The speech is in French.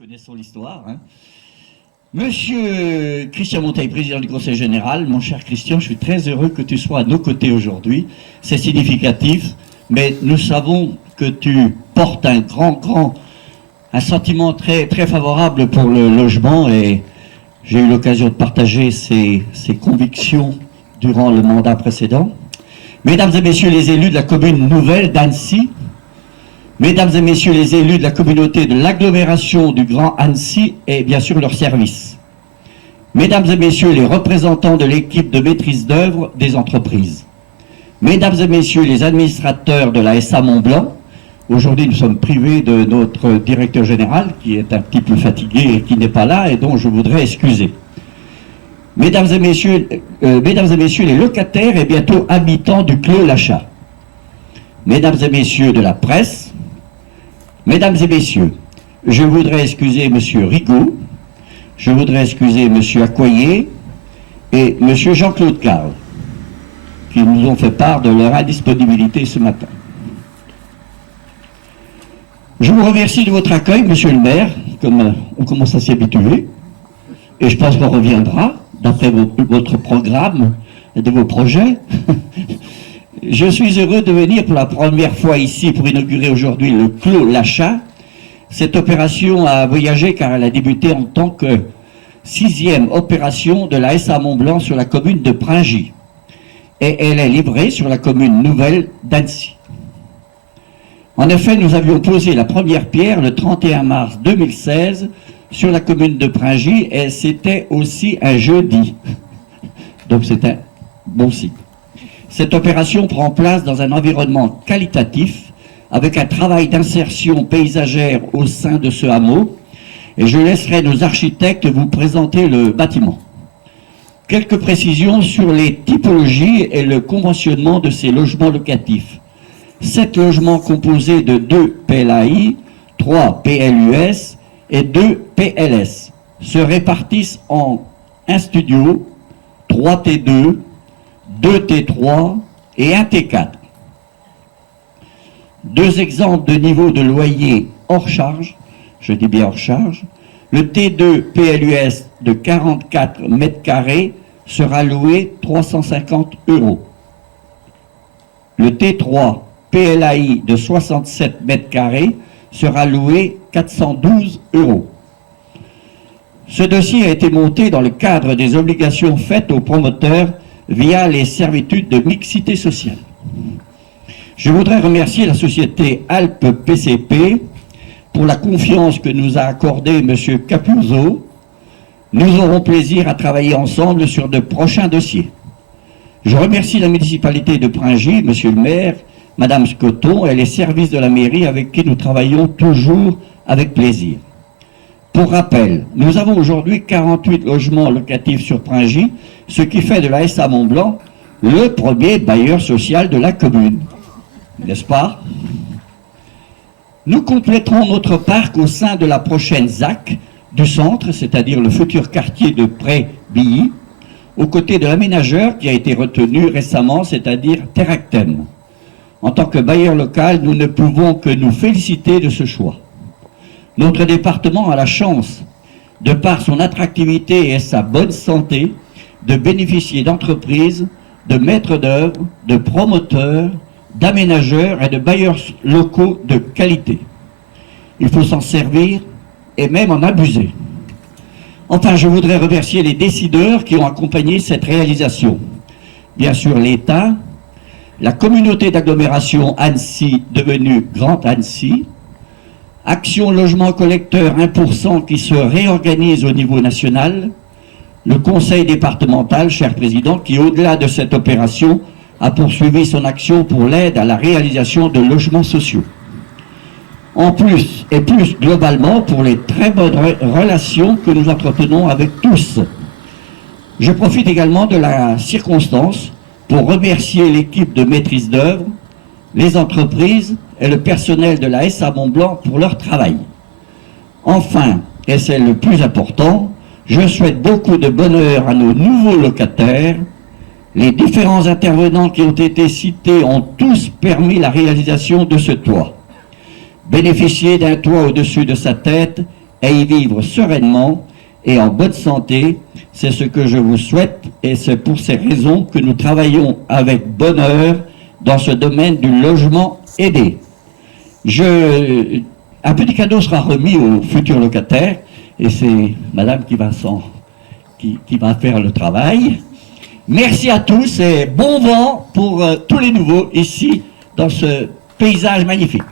connaissons l'histoire. Hein. Monsieur Christian Monteil, président du Conseil général, mon cher Christian, je suis très heureux que tu sois à nos côtés aujourd'hui. C'est significatif, mais nous savons que tu portes un sentiment très favorable pour le logement, et j'ai eu l'occasion de partager ces convictions durant le mandat précédent. Mesdames et messieurs les élus de la commune nouvelle d'Annecy, mesdames et messieurs les élus de la communauté de l'agglomération du Grand Annecy et bien sûr leurs services, mesdames et messieurs les représentants de l'équipe de maîtrise d'œuvre des entreprises, mesdames et messieurs les administrateurs de la SA Mont-Blanc, aujourd'hui nous sommes privés de notre directeur général qui est un petit peu fatigué et qui n'est pas là et dont je voudrais excuser. Mesdames et messieurs les locataires et bientôt habitants du Clos Lachat, mesdames et messieurs de la presse, mesdames et messieurs, je voudrais excuser monsieur Rigaud, je voudrais excuser monsieur Accoyer et monsieur Jean-Claude Carle, qui nous ont fait part de leur indisponibilité ce matin. Je vous remercie de votre accueil, monsieur le maire, comme on commence à s'y habituer, et je pense qu'on reviendra d'après votre programme et de vos projets. Je suis heureux de venir pour la première fois ici pour inaugurer aujourd'hui le Clos Lachat. Cette opération a voyagé car elle a débuté en tant que 6e opération de la SA Mont-Blanc sur la commune de Pringy. Et elle est livrée sur la commune nouvelle d'Annecy. En effet, nous avions posé la première pierre le 31 mars 2016 sur la commune de Pringy et c'était aussi un jeudi. Donc c'est un bon signe. Cette opération prend place dans un environnement qualitatif avec un travail d'insertion paysagère au sein de ce hameau et je laisserai nos architectes vous présenter le bâtiment. Quelques précisions sur les typologies et le conventionnement de ces logements locatifs. 7 logements composés de 2 PLAI, 3 PLUS et 2 PLS se répartissent en 1 studio, 3 T2, 2 T3 et 1 T4. 2 exemples de niveau de loyer hors charge, je dis bien hors charge. Le T2 PLUS de 44 mètres carrés sera loué 350 €. Le T3 PLAI de 67 mètres carrés sera loué 412 €. Ce dossier a été monté dans le cadre des obligations faites aux promoteurs via les servitudes de mixité sociale. Je voudrais remercier la société Alpes PCP pour la confiance que nous a accordée M. Capuzzo. Nous aurons plaisir à travailler ensemble sur de prochains dossiers. Je remercie la municipalité de Pringy, M. le maire, Mme Scotton et les services de la mairie avec qui nous travaillons toujours avec plaisir. Pour rappel, nous avons aujourd'hui 48 logements locatifs sur Pringy, ce qui fait de la SA Mont-Blanc le premier bailleur social de la commune. N'est-ce pas? Nous compléterons notre parc au sein de la prochaine ZAC du centre, c'est-à-dire le futur quartier de Pré-Billy, aux côtés de l'aménageur qui a été retenu récemment, c'est-à-dire Terractem. En tant que bailleur local, nous ne pouvons que nous féliciter de ce choix. Notre département a la chance, de par son attractivité et sa bonne santé, de bénéficier d'entreprises, de maîtres d'œuvre, de promoteurs, d'aménageurs et de bailleurs locaux de qualité. Il faut s'en servir et même en abuser. Enfin, je voudrais remercier les décideurs qui ont accompagné cette réalisation. Bien sûr, l'État, la communauté d'agglomération Annecy, devenue Grand Annecy, Action Logement Collecteur 1% qui se réorganise au niveau national, le conseil départemental, cher président, qui au-delà de cette opération a poursuivi son action pour l'aide à la réalisation de logements sociaux. En plus, et plus globalement, pour les très bonnes relations que nous entretenons avec tous. Je profite également de la circonstance pour remercier l'équipe de maîtrise d'œuvre, les entreprises et le personnel de la SA Mont-Blanc pour leur travail. Enfin, et c'est le plus important, je souhaite beaucoup de bonheur à nos nouveaux locataires. Les différents intervenants qui ont été cités ont tous permis la réalisation de ce toit. Bénéficier d'un toit au-dessus de sa tête et y vivre sereinement et en bonne santé. C'est ce que je vous souhaite et c'est pour ces raisons que nous travaillons avec bonheur dans ce domaine du logement aidé. Un petit cadeau sera remis aux futurs locataires et c'est madame qui va faire le travail. Merci à tous et bon vent pour tous les nouveaux ici dans ce paysage magnifique.